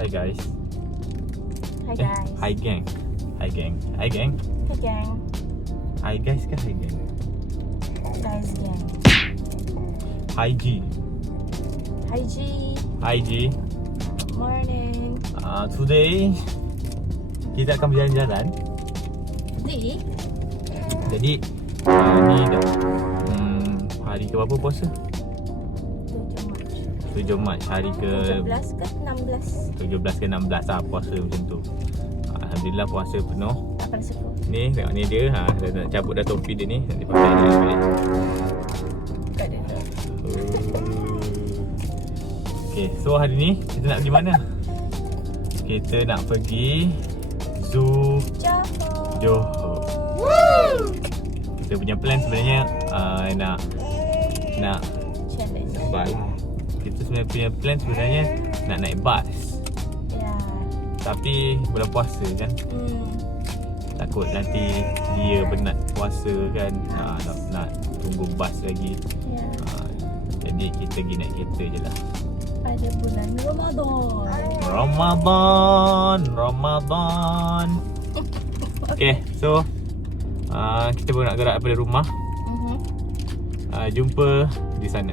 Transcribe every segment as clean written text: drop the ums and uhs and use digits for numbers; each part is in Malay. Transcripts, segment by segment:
Hi guys. Hi guys. Hi gang. Hi gang. Hi gang. Hi gang. Hi guys ke hi gang? Guys gang. Hi G. Hi G. Hi G. Morning. Today kita akan berjalan-jalan. Jadi ni dah hari ke berapa puasa? 7 Mac hari ke 17 ke 16? 17 ke 16 lah puasa macam tu. Alhamdulillah puasa penuh. Tak pada suku. Ni tengok ni dia. Dia nak cabut dah topi dia ni. Nanti pakai dia balik. Kat dia tu. Okay, so hari ni kita nak pergi mana? Kita nak pergi Zoo Johor. Kita punya plan sebenarnya nak Challenge. kita sebenarnya punya plan sebenarnya nak naik bas. Ya. Tapi bulan puasa kan, takut nanti dia penat puasa kan, nak tunggu bas lagi. Ya. Jadi kita pergi naik kereta je lah. Pada bulan Ramadan. Okay, so kita baru nak gerak daripada rumah. Jumpa di sana.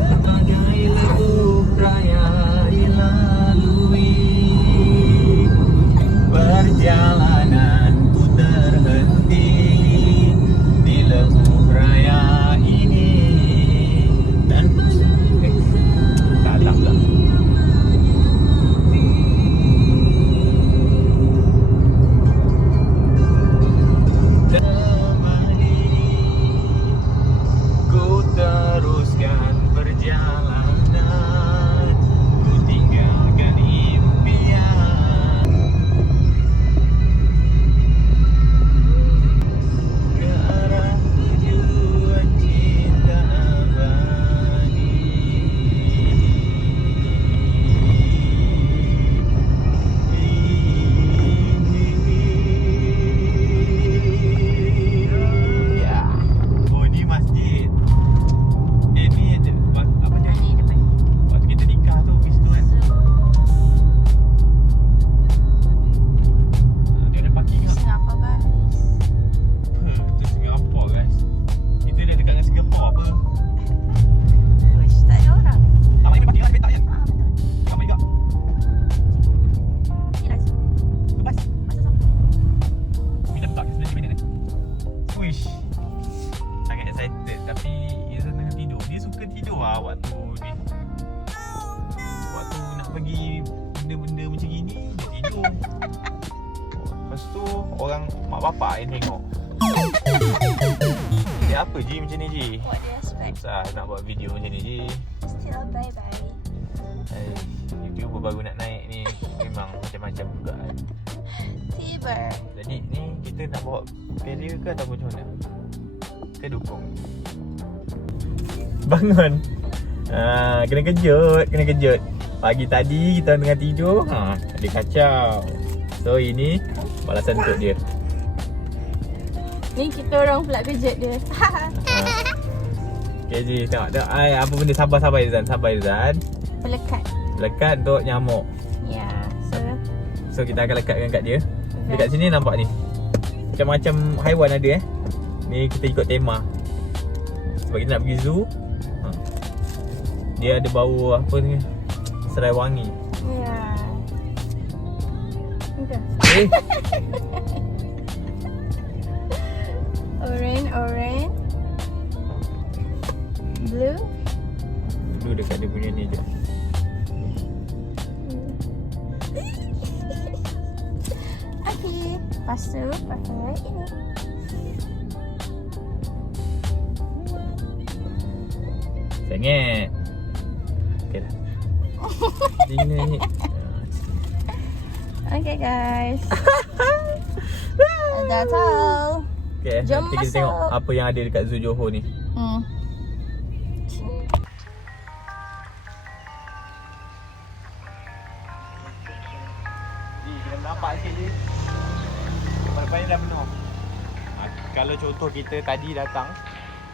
Berbagai lagu raya dilalui, perjalanan ku terhenti di lebuh raya ini. Dan salah lah. Ku teruskan perjalanan, ku tinggalkan impian ke arah tujuan cinta abadi. Ya. Oh, ni masjid. Ni apa je? Ni depan. Waktu kita nikah tu pergi situ kan. Dia ada parking tak? Singapore guys. Itu Singapore guys. Kita dah dekat dengan Singapore apa? Wish tak ada orang. Tak main parking lah, petak kan? Betul. Ramai juga. Ni lah suku. Lepas Masa sampai. bila tak 9 minit kan? Wish. Sangat excited tapi Izzan tengah tidur. Dia suka tidur lah waktu ni. Waktu nak pergi benda-benda macam gini, dia tidur. Lepas tu orang mak bapak yang tengok. Dia apa Ji macam ni Ji? What do you expect? Susah nak buat video macam ni Ji. Still bye-bye. YouTuber baru nak naik ni memang macam-macam juga kan. Tiba. Jadi ni kita nak bawa carrier ke ataupun macam mana? Ke dukung? Bangun. Kena kejut. Pagi tadi kita tengah tidur, ada kacau. So ini balasan untuk dia. Ni kita orang pula kejut dia. Okay Ji, tengok apa benda, sabar Izzan. Pelekat. Lekat untuk nyamuk. Ya. So kita akan lekatkan kat dia. Dekat sini nampak ni macam-macam haiwan ada Ni kita ikut tema. Sebab kita nak pergi zoo. Dia ada bau apa ni? Serai wangi. Ya. Okay. Orange. Blue. Dulu dekat dia punya ni je. Okay. Lepas tu pakai ini. Sengit. Okay lah. Sini ni. Okay guys. Dah tahu. Okay, Jom nanti kita masuk. tengok apa yang ada dekat Zoo Johor ni. Kita nampak sikit je. Depan ni dah penuh. Kalau contoh kita tadi datang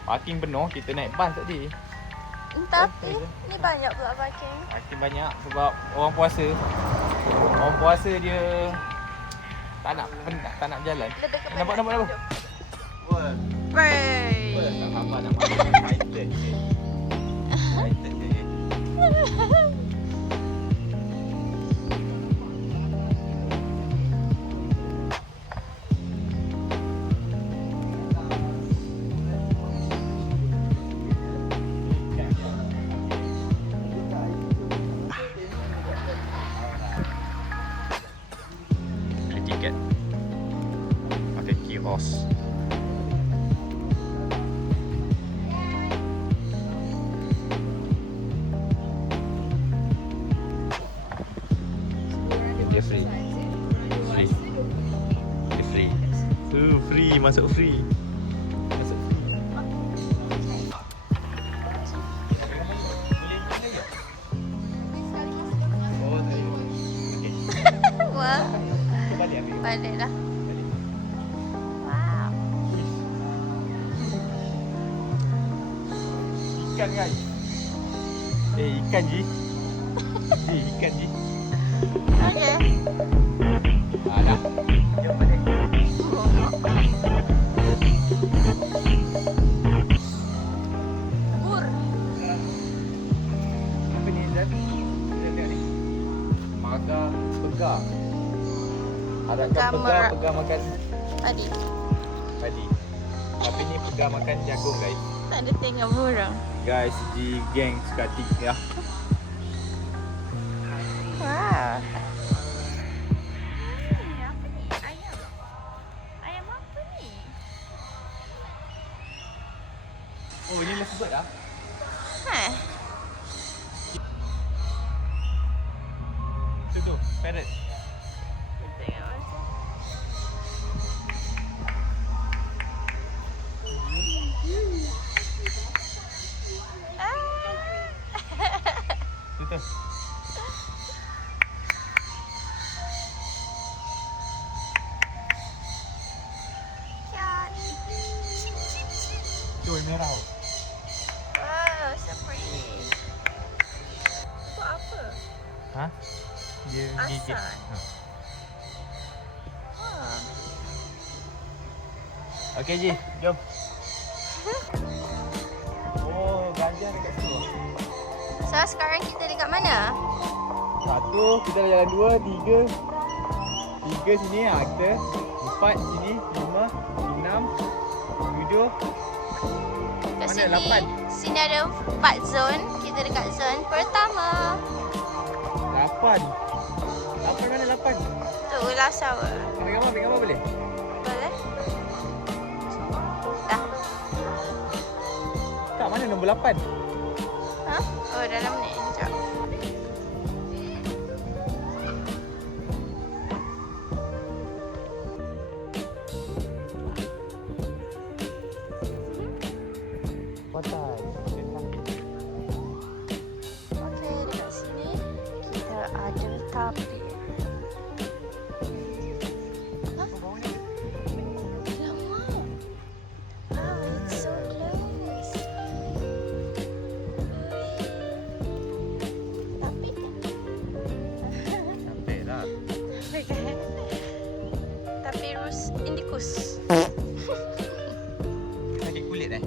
Parking penuh, kita naik bas tadi. Tapi ni banyak pula parking. Parking banyak sebab orang puasa. Orang puasa dia tak nak berjalan. Lebih ke Nampak. Wah. Wey. Tak sabar nak makan excited je. Excited je. Tiket pakai kios. Dia free. Free. Dia free. Free, masuk free. Masuk free. Oh, tak boleh. Okey. Wah, Balik ambil. balik dah. Wow. Ikan kan? Ikan je. Ikan je. Okay. Dah. Jom balik. Bur. Apa ni Zat? Kita lihat ni. Pegar. Harapkan pegar makan Tadi. padi. Tapi ni pegar makan jagung guys. Tak ada tengok burung. Guys, di geng suka tiga. Wow. Ni apa ni? Ayam. Ayam apa ni? Oh, ini lovebird dah. Hah? Tu, parrot. Tengok macam. Tu. Tu yang merah. Wow, so pretty. Itu apa? Ha? Dia gigit. Asal. Ha. Wah. Okey Ji, jom. Oh, gajah dekat situ. So sekarang kita dekat mana? Satu, kita dah jalan dua, tiga. Tiga sini, kita. Empat sini, lima, enam, tujuh. Kat Mana? sini, 8. Sini ada 4 zone. Kita dekat zone pertama. 8. 8 mana 8? Tu Ular Shower. Ambil gambar boleh? Boleh? Dah. Tak, mana nombor 8? Ha? Oh, dalam ni. Sekejap. Kotak. Okey, dekat sini kita ada tapir. Hah? Lama. Wow, it's so close. Tapir kan? Sampai lah. Tapir kan? Tapirus indicus. Sakit kulit Dia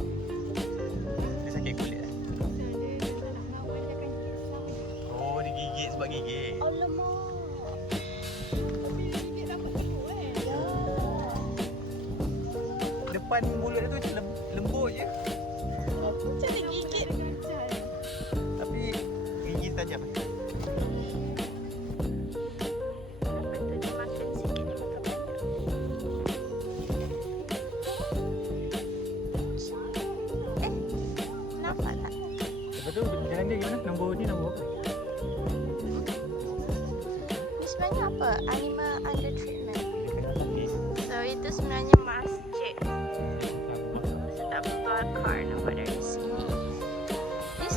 sakit kulit Oh, dia gigit sebab gigit. Alamak. Ya. Depan mulut dia tu macam lembut je. Macam dia gigit. Tapi gigi tajam. Lepas tu dia makan sikit, dia makan banyak. Nampak tak? Lepas tu jalan dia gimana? Nombor ni nombor apa? Ni sebenarnya apa? Animal under treatment. Dia kena sakit. So itu sebenarnya masjid. Terdapat car nampak dari sini. This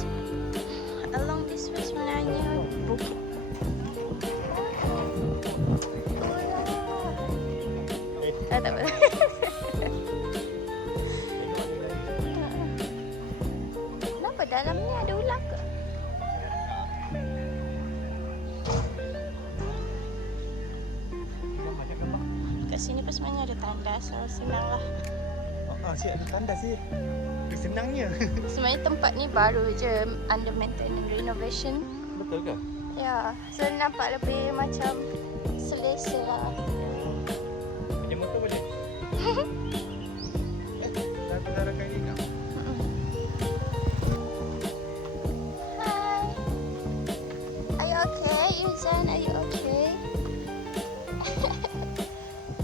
along this way sebenarnya bukit. Tak apa. Dalam ni ada ular ke? Kat sini pun sebenarnya ada tanda, so senang lah. Cik ada tanda sih. Senangnya. Sebenarnya tempat ni baru je under maintenance renovation. Betul ke? Ya, so nampak lebih macam selesa lah. Pinjam motor boleh? Zara kali nak. Hi. Are you okay? Yuzan, are you okay?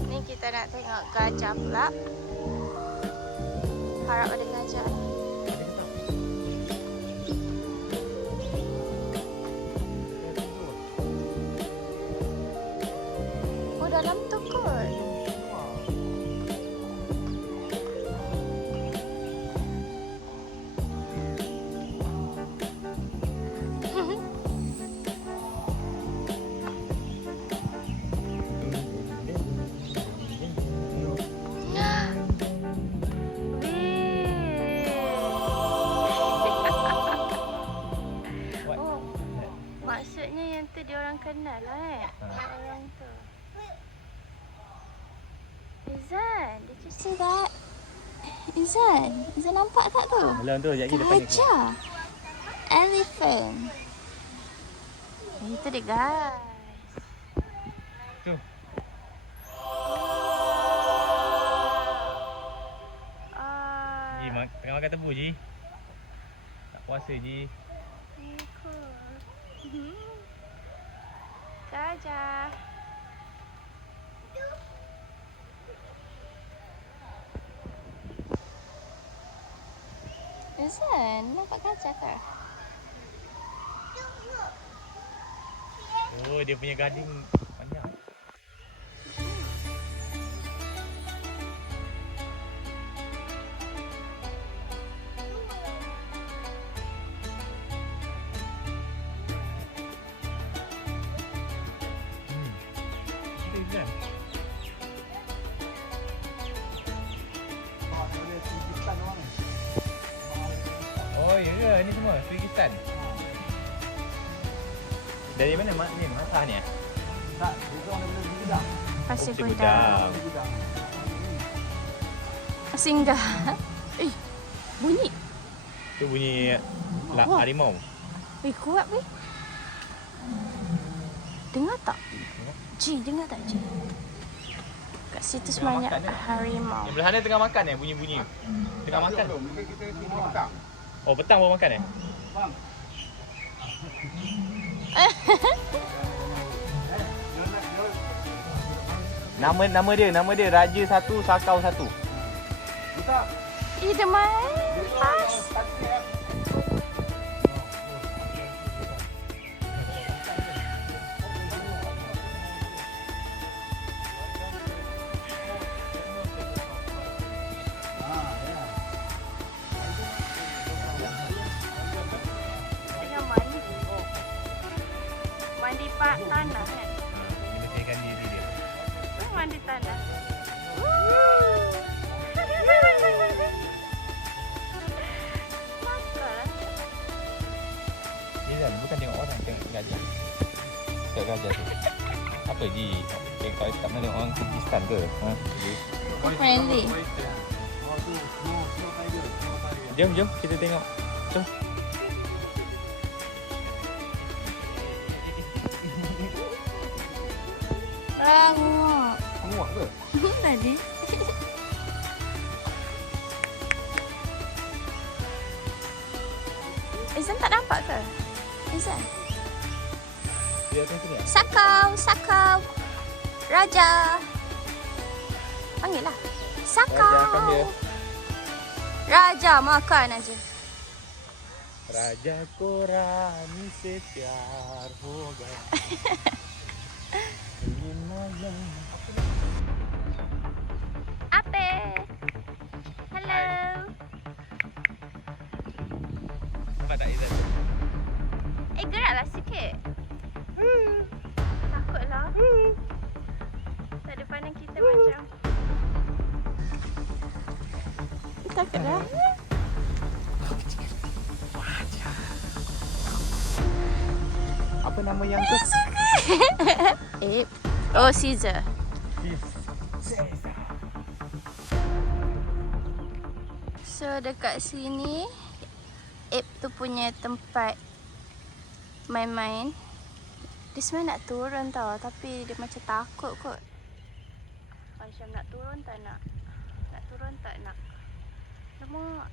Ni kita nak tengok gajah pula. Harap ada gajah. Oh, dalam tu kot. Maksudnya yang tu dia orang kenal lah orang tu. Izan, did you see that? Izan nampak tak tu? Belum tu, sekejap lagi depan ni. Gajah. Elephant. Itu dia guys. Tu. Ji, tengah makan tebu Ji. Tak puasa Ji. Gajah. Izan, nampak gajah ke? Oh, dia punya gading banyak. Oh ya ke? Ni semua Kyrgyzstan. Dari mana mak ni? Masah ni? Tak, bukan daripada Gudang. Pasir Gudang. Gudang. Gudang. Singgah. Bunyi. Tu bunyi Wah. harimau. Kuat weh. Dengar tak? Ji, dengar tak Ji? Kat situ sebanyak makan dia. harimau. Yang belah sana tengah makan bunyi-bunyi. Tengah makan. Mungkin kita tengok petang. Oh, petang baru makan Bang. Nama dia Raja Satu Sakau Satu. Kita Dia main. Pas. Tengah mandi. Mandi pak tanah kan? Dia bersihkan diri dia. Mandi tanah. Dia kan bukan tengok orang, tengok gajah. Tengok gajah tu. Apa Ji? Kalau tak pernah tengok orang Kyrgyzstan ke? Ha? Friendly. Jom kita tengok. Jom. Rangok. Muak ke? Tadi. Izan tak nampak ke? Izan. Dia atas sini. Sakau. Raja. Panggil lah. Sakau. Raja, panggil. Raja makan aja. Raja ko Rani se pyar hoga. Ape. Hello. Nampak tak Izan? Geraklah sikit. Takutlah. Tak ada pandang kita macam. Takutlah. Apa nama yang tu? Ape. Oh, Caesar. So dekat sini Ape tu punya tempat main-main. Dia sebenarnya nak turun tau, tapi dia macam takut kot. Macam nak turun tak nak. Nak turun tak nak. Lama.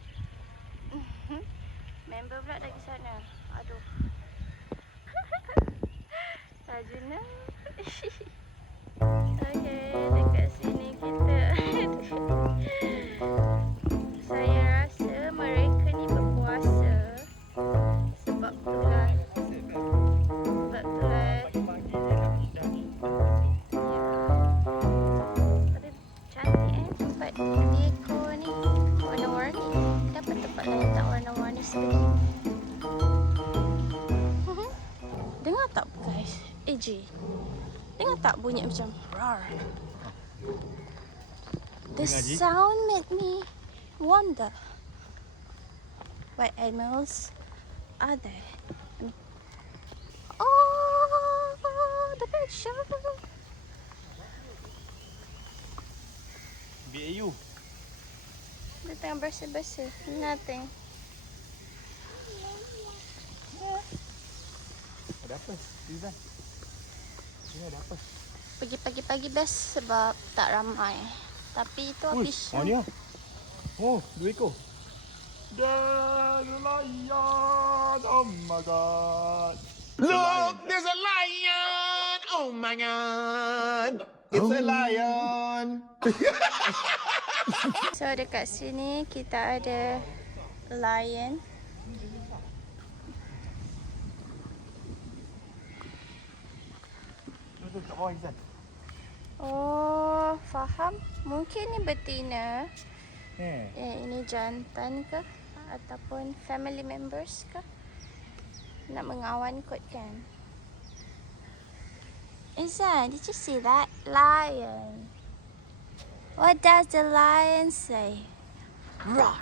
Member pula lagi sana. Aduh. Rajuna. Okay, dekat sini kita. Saya rasa mereka ni berpuasa. Sebab itulah. Sebab itulah. Tapi cantik tempat deko ni. Warna-warni. Dapat tempat lain tak warna-warni sekali. Dengar tak guys? AJ. Dengar tak bunyi macam roar. The sound made me wonder what animals are there. Oh, the bird show. BAU. Dia tengah bersih-bersih. Nothing. Ada apa? Rizal? Ini ada apa? Pergi pagi-pagi best sebab tak ramai. Tapi itu official. Ni lah. Oh, 2 ekor. There's a lion. Oh my god. Look, there's a lion! Oh my god! It's a lion! So dekat sini kita ada lion. Tu kat bawah Rizal. Oh, faham. Mungkin ni betina. Eh. Ini jantan ke? Ataupun family members ke? Nak mengawan kot kan? Izan, did you see that? Lion. What does the lion say? Roar.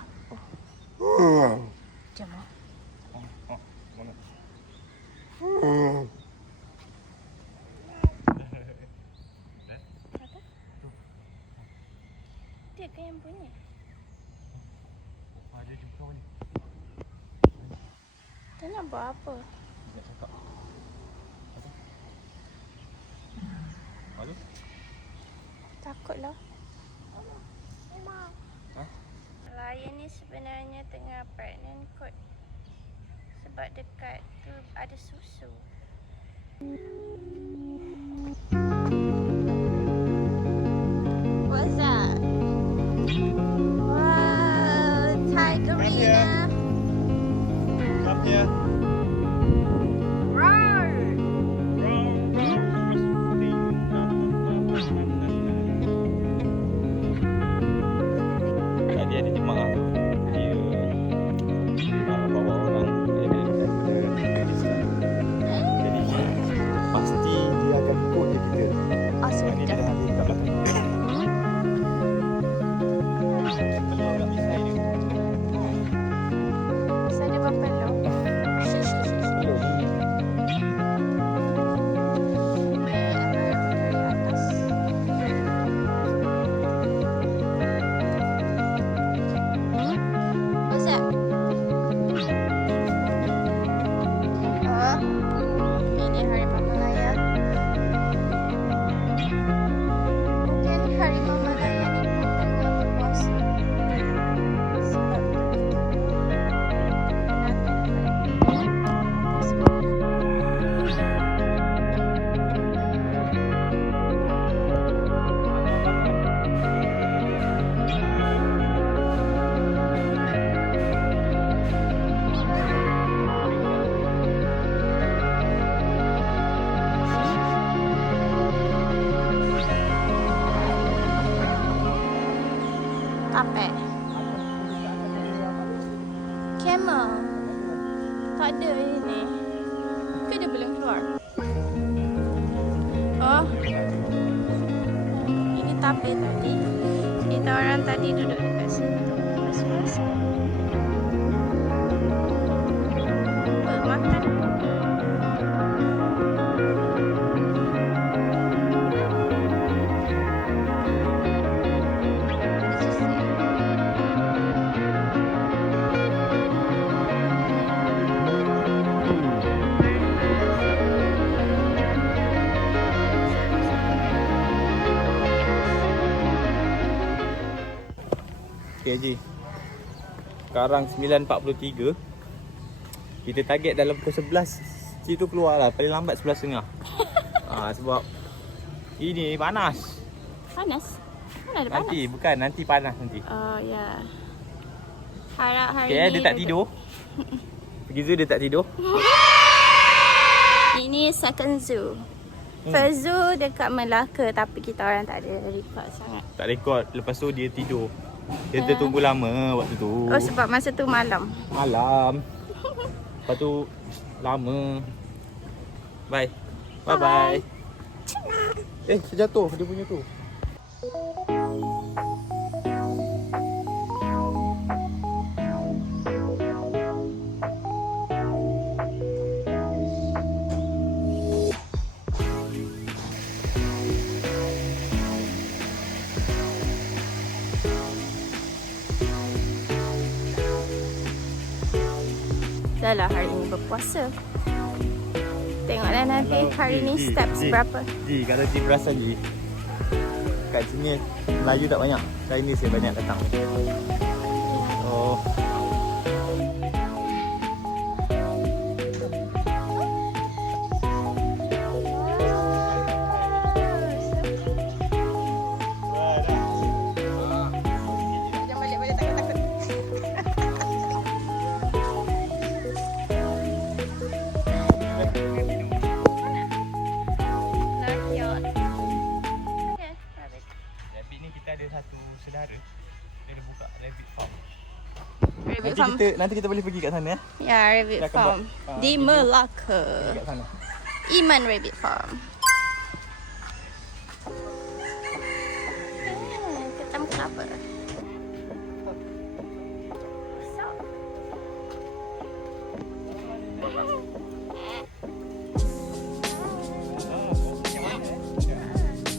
Jom. Mana? Apa? Dia ke yang bunyi? Dia jumpa ni. Dia nak buat apa? Nak cakap. Apa? Malu? Takutlah. Ha? Lion ni sebenarnya tengah pregnant kot. Sebab dekat tu ada susu. What's that? Wow, tigerina. Come here. Roar. Dia ada jemaah. Dia bawa orang daripada Islam. Jadi pasti dia akan ikut dia kita. Oh, Dia sudah. dah ada kat belakang. Kalau kat misai dia. Saya berpeluh. What's that? Oh, ini harimau Malaya. Mungkin harimau Malaya ni pun tengah berpuasa. Sebab apa? Camel. Tak ada ini. Ke dia belum keluar? Oh. Ini tapir tadi. Kita orang tadi duduk dekat situ. Lepas-lepas. Makan. Haji. Sekarang 9.43. Kita target dalam pukul 11. Situ keluar lah. Paling lambat 11.30. Sebab ini panas. Panas? Mana ada panas? Nanti panas nanti. Oh ya. Harap hari Okay, ni dia tak tidur. Pergi zoo dia tak tidur. Ini second zoo. First zoo dekat Melaka tapi kita orang tak ada record sangat. Tak rekod. Lepas tu dia tidur. Dia tertunggu lama waktu tu. Oh sebab masa tu malam. Malam. Lepas tu lama. Bye. Bye-bye. Terjatuh dia punya tu. Dah lah hari ni berpuasa. Tengoklah nanti hari ni steps berapa. Ji, kalau Ji perasan Ji, kat sini Melayu tak banyak. Chinese yang banyak datang. Oh. Jangan balik-balik takut-takut. Rabbit ni kita ada satu saudara. Dia ada buka rabbit farm. Rabbit farm. Nanti kita boleh pergi kat sana ya. Ya, rabbit Kita akan farm buat, di video. Melaka. Pergi kat sana. Iman Rabbit Farm. Ketam kelapa.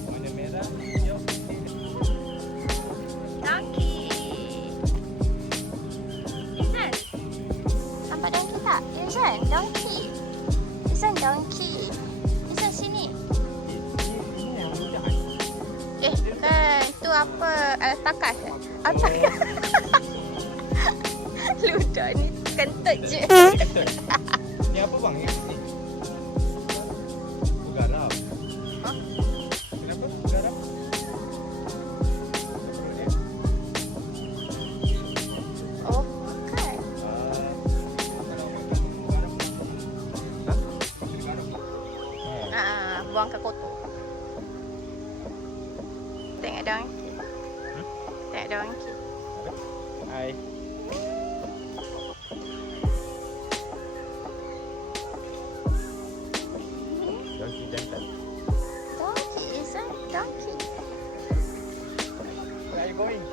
Warna merah, hijau, Donkey. Izan. Nampak donkey tak? Izan, donkey. Izan, donkey. Izan, sini. ini yang ludah. Kan. Tu apa? Alat takas. Alat takas. Ludah ni kentut je. Ni apa bang? Ni. Garam. Ha? Kenapa garam? Oh, bukan. Buang ke kotor. Tengok donkey. Tengok donkey. Hai. Donkey jantan. Donkey is a donkey. Where are you going?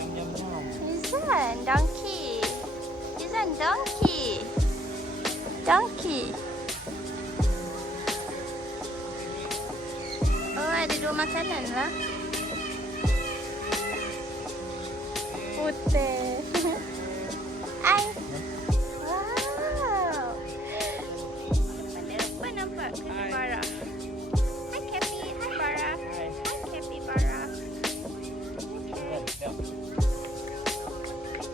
Yum yum yum. Izan, donkey. Izan, donkey. Donkey. Oh, ada dua makanan lah. Putih. Ai. Wow. Apa nampak capybara? Hi Cappy. Hi Bara. Hi capybara.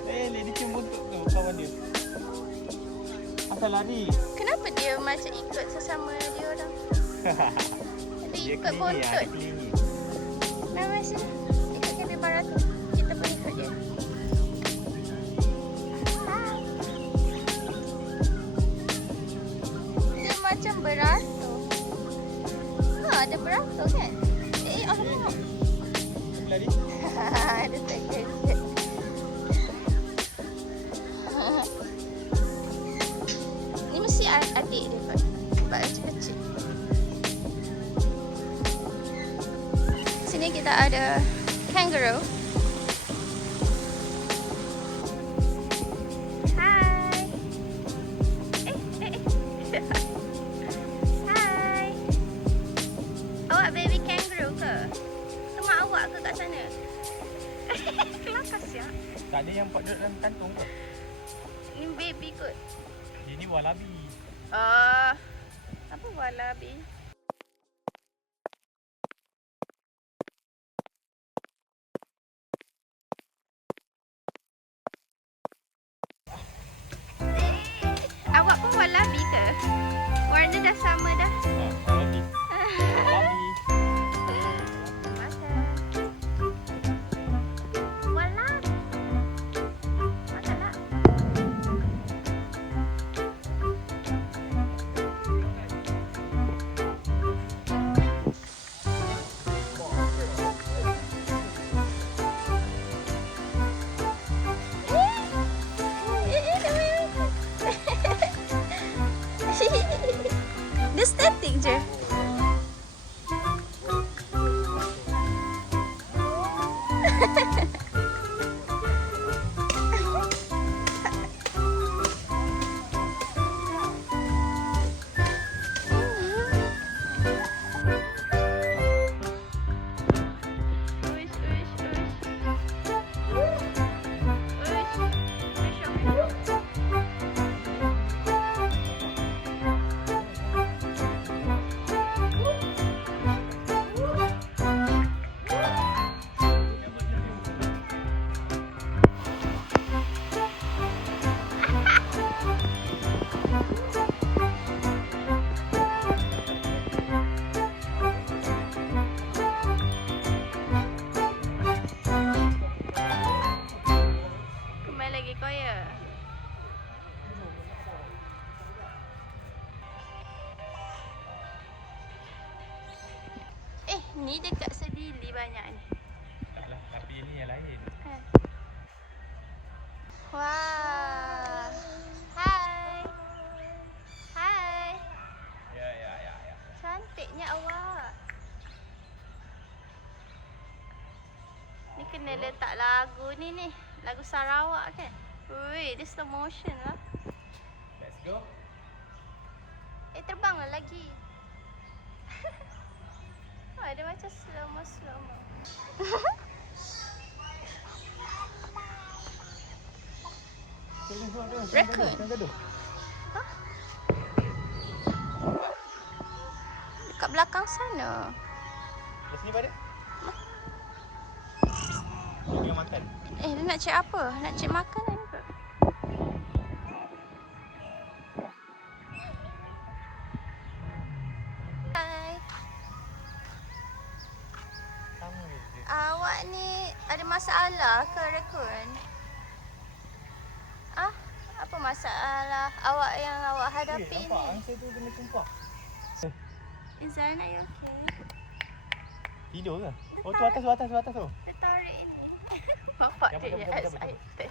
Okay. Dia cium buntut tu kawan dia. Asal lari. Kenapa dia macam ikut sesama dia orang? Dia ikut buntut. Nama sini. Ikut capybara tu. Kita pun ikut dia. Hai. Dia macam beratur. Ada beratur kan? Alamak. Lari. Ada terkejut. Ni mesti adik dia kot. Sebab kecil-kecil. Sini kita ada kangaroo. Hai. Hai. Awak baby kangaroo ke? Tu mak awak ke kat sana? Kelakar siap. Tak ada yang pot duduk dalam kantung ke? Ni baby kot. Ini wallaby. Apa wallaby? Ni dekat Sedili banyak ni. Taklah, tapi ini yang lain. Wah. Hai. Hai. Ya. Cantiknya awak. Ni kena letak lagu ni. Lagu Sarawak kan? Ui, dia slow motion lah. Let's go. Terbang lah lagi. Wah, dia macam slow-mo. Raccoon. Hah? Dekat belakang sana. Kat sini pada. Dia tengah makan. Dia nak cek apa? Nak cek makanan ke? Hai. Sama je. Awak ni ada masalah ke Raccoon? Apa masalah yang awak hadapi ni? Angsa tu kena tumpah. Izan, are you okay? Tidur ke? Dia Oh, tu atas tu. Dia tarik ini. Bapak Cabut, dia cabut. excited.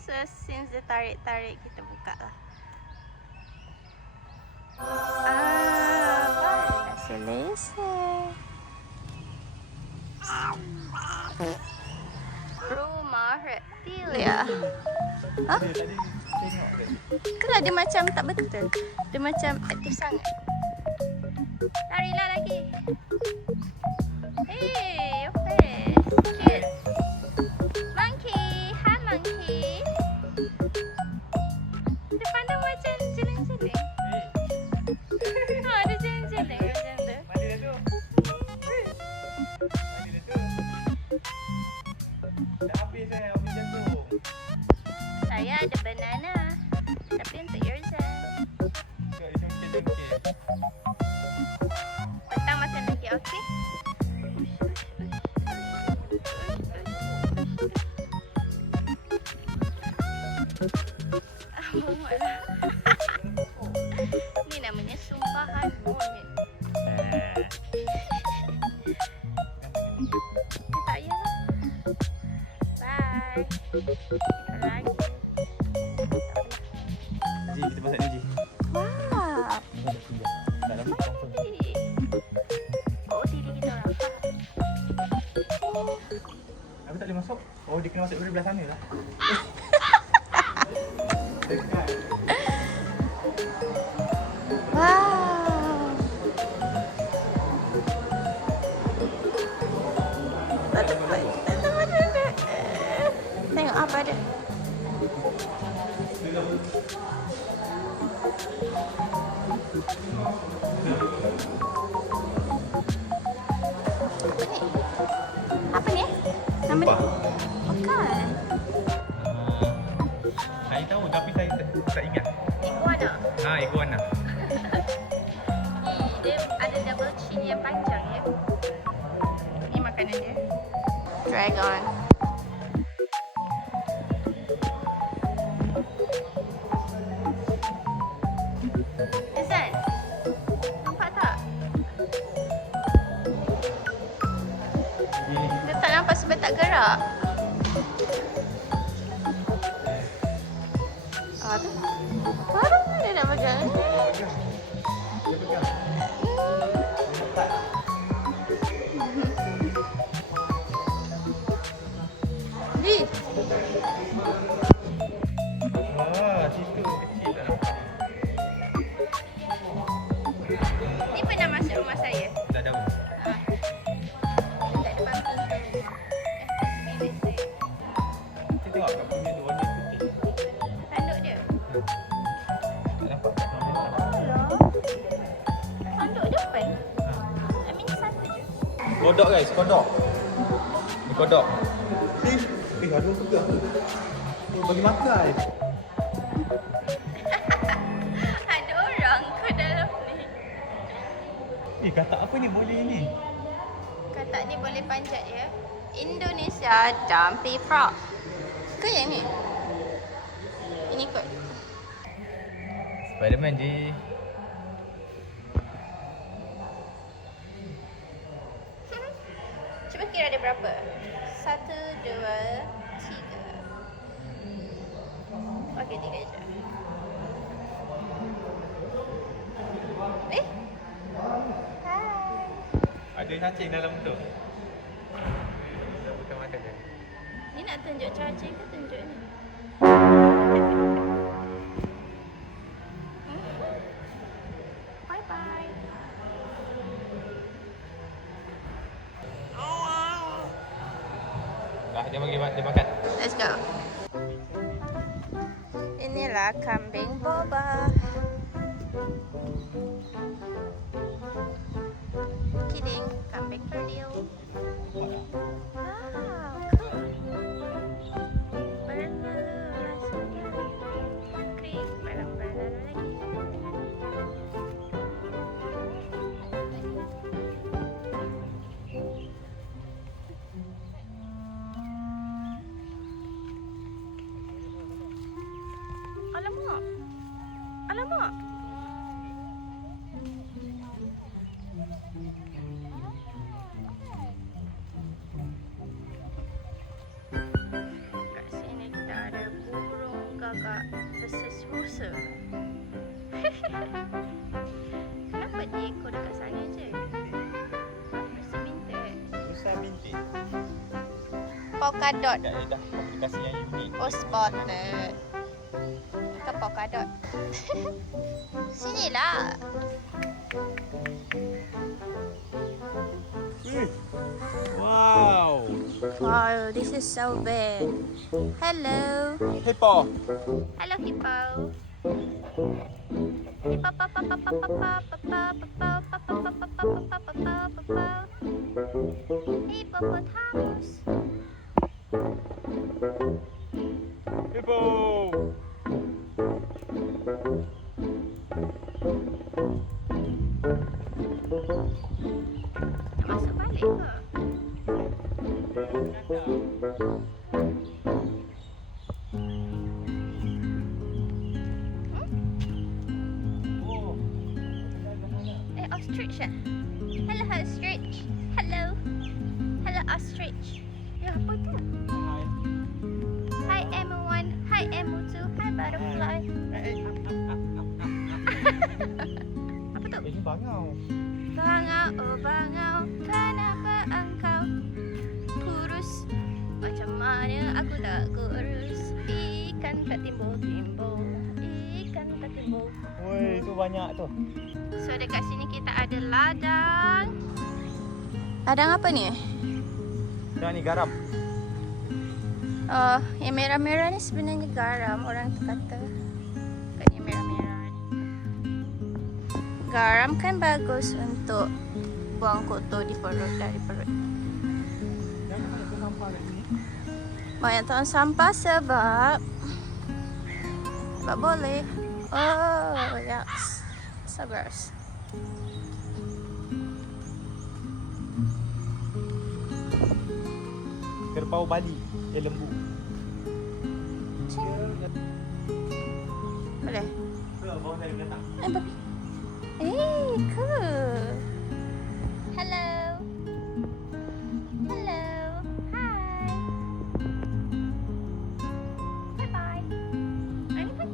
So since dia tarik, kita buka lah. Baru selesai. Rumah reptilia. Hah? Dia tadi tengok ke? Kenapa dia macam tak betul? Dia macam aktif sangat. Larilah lagi. Hey, your face. Cute. Monkey. Hi, monkey. Dia pandang macam jeling-jeling. Dia jeling-jeling macam tu. Mandi dah tu. Dah habis habis jantung. Saya ada banana. Tapi untuk Yurzan. Tengok dia jengkir. Petang makan lagi, okey? Muatlah. Ni namanya sumpahan monyet. Tak payahlah. Bye. Tengok lagi. Ji, kita masak ni, Ji. Wah. Tak dapat confirm. Oh, tiri kita orang. Aku tak boleh masuk. Oh, dia kena masuk dari belah sana lah. Wow. Tengok apa ada. Apa ni? Nama dia? Bukan. Saya tahu tapi saya tak ingat. Iguana. Iguana. Dia ada double chin yang panjang ya. Ni makanan dia. Dragon. Izan, nampak tak? Dia tak nampak sebab tak gerak. Tu. Dia nak pegang. Di. Situ kecil tak nampak. Ni pernah masuk rumah saya. Dah tahu. Dekat depan pintu rumah. Bilik saya. Kita tengok kat punya tu warna putih. Tanduk dia. Tak nampak. Alah. Tanduk dia open. I mean satu je. Kodok guys, kodok. Ni kodok. Ada juga. Bagi makan. Ada orang ke dalam ni? Katak apa ni boleh ni? Katak ni boleh panjat ya. Indonesia Dumpy Frog. Ke yang ni? Ini kot. Spiderman je. kira ada berapa? 1, 2, 3. Okey, 3 je. Eh? Hai. Ada cacing dalam tu. Bukan makan je. Ni nak tunjuk cacing ke tunjuk ni? Bye-bye. Dah, dia bagi dia makan. Let's go. Inilah kambing boba. Kidding, kambing for real. Wow, cool. Berlalu rasanya. Krik, berlalu lagi. Alamak. Alamak. Kat sini kita ada burung gagak versus rusa. Kenapa dia ikut dekat sana je? Rusa bintik. Rusa bintik. Polka dot. Kat dah aplikasi yang unik. Oh, spotted. Ke polka dot. Sinilah. Wow. Wow, this is so big. Hello. Hippo. Hello, hippo. Hippo, papa, papa, papa, papa, papa, papa, papa, papa, papa. Hippopotamus. Hippo. Masuk balik ke? Ostrich ah? Hello ostrich. Hello. Hello ostrich. Ya, apa tu? Hi Emu1. Hi Emu2. Hi butterfly. Apa tu? Ini bangau. Bangau, oh bangau, kenapa engkau kurus? Macam mana aku tak kurus? Ikan tak timbul-timbul, ikan tak timbul. Woi, tu banyak tu. So dekat sini kita ada ladang. Ladang apa ni? Dah ni garam. Oh, yang merah-merah ni sebenarnya garam. Orang tu kata. Bukan yang merah-merah ni. Garam kan bagus untuk buang kotor di perut, dari perut. Jangan ada sampah kat sini. Banyak tong sampah sebab boleh. Oh, yucks. So gross. Kerbau Bali, dia lembu. Boleh. Ke bawah saya belakang. Babi. Cool. Hello. Hello. Hi. Bye-bye. Anything?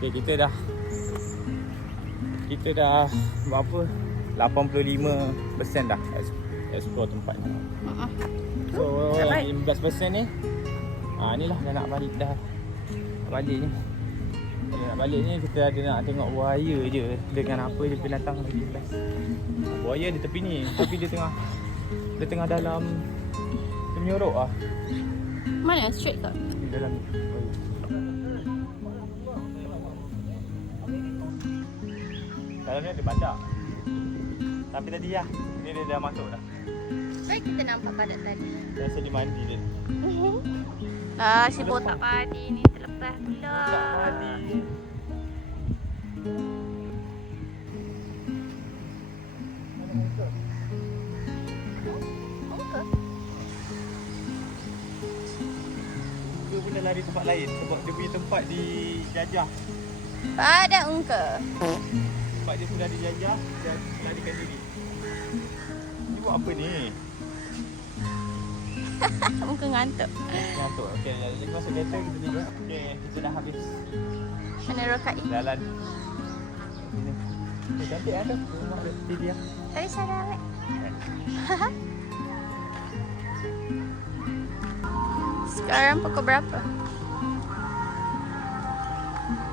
Okay, kita dah berapa? 85% dah explore tempat ni. So, Baik. 15% ni inilah dah nak balik dah. Balik ni. Nak balik ni kita ada nak tengok buaya je dengan apa je binatang lagi best. Buaya di tepi ni, tapi dia tengah dalam penyorok ah. Mana? Straight ke? Di dalam ni. Dalam ni ada badak. Tapi tadi lah, ni dia dah masuk dah. Baik kita nampak badak tadi. Saya rasa dia mandi dia. Si botak padi ni terlepas pula. Tak mandi. lari tempat lain sebab dia punya tempat dijajah. Pada engkau. Tempat dia sudah dijajah dan larikan diri. Ni buat apa ni? Muka ngantuk. Ngantuk. Okey, jadi masuk kereta kita tidur. Okey, kita dah habis Mana rokai? jalan. Sini. Cantik ada rumah dia dia. Tadi saya dah Sekarang pukul berapa?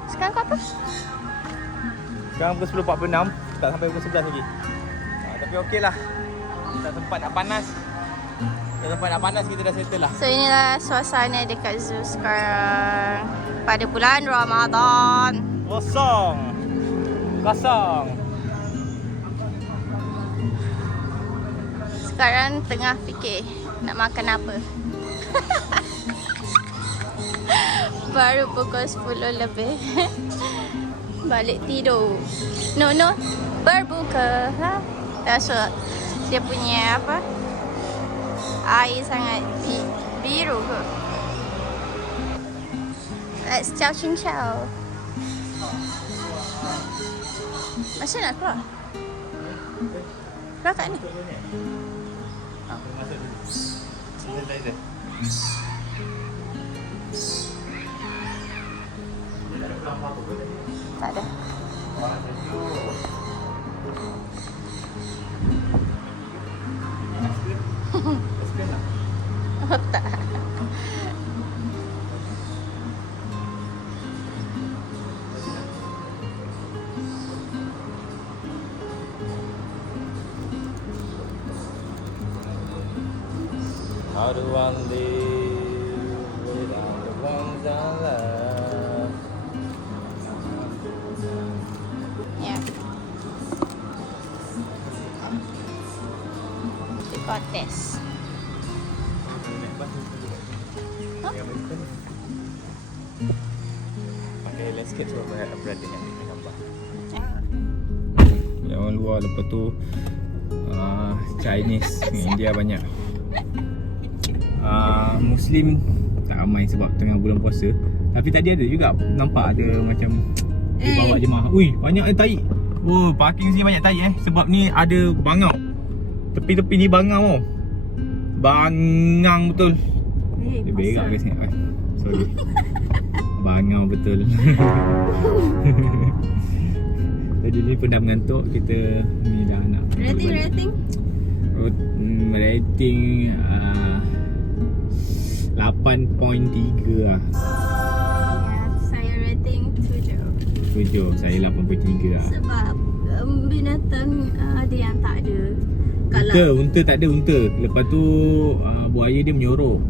Sekarang kau apa? Sekarang pukul 10.46, tak sampai pukul 11 lagi. Tapi okey lah. Tak sempat nak panas. Tak sempat nak panas, kita dah settle lah. So inilah suasana dekat zoo sekarang pada bulan Ramadan. Kosong. Sekarang tengah fikir nak makan apa. Baru pukul 10 lebih. Balik tidur. No, berbuka. Ha? That's what dia punya apa? Air sangat biru ke? Let's chow chin chow. Macam nak keluar? Keluar kat ni? Tak ada. Oh tak. How do one live without the ones I love? Ya. Kita got test. Huh? Pakai landscape sebab berada dengan gambar. Yang luar lepas tu Chinese dengan India banyak. Muslim tak ramai sebab tengah bulan puasa. Tapi tadi ada juga nampak ada macam dia bawa jemaah. Ui, banyak tai. Oh, parking sini banyak tai sebab ni ada bangau. Tepi-tepi ni bangau. Bangang betul. Dia berak ke sini. Sorry. Bangau betul. Jadi ni pun dah mengantuk. Kita ni dah nak Rating? Rating 8.3 lah. Ya, saya rating 7. Saya 8.3 lah. Sebab binatang ada yang tak ada. Unta tak ada unta. Lepas tu buaya dia menyorok.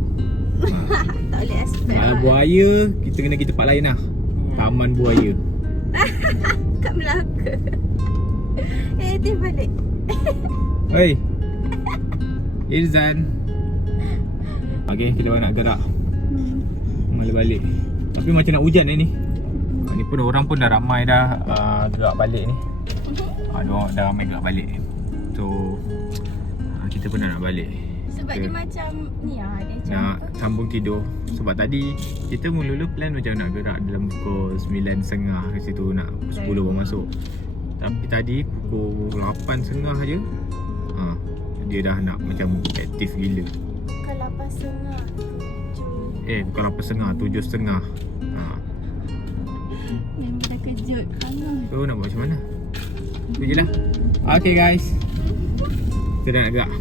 Tak boleh expect Kalau lah. buaya kita kena pergi tempat lain lah. Taman buaya. Kat Melaka. Tim balik. Hei Irzan. Okay, kita nak gerak balik. Tapi macam nak hujan ni. Ni pun orang pun dah ramai dah gerak balik ni. Diorang dah ramai gerak balik. So kita pun dah nak balik. Sebab dia macam ni lah. Dia macam Nak sambung tidur. Sebab tadi kita mula-mula plan macam nak gerak dalam pukul 9.30 ke situ, nak 10 baru masuk. Tapi tadi pukul 8.30 je dia dah nak macam aktif gila. bukan 8.30. Bukan 8.30, 7.30. Memang dah kejut. So nak buat macam mana? Itu je lah. Okay guys, kita dah nak gerak.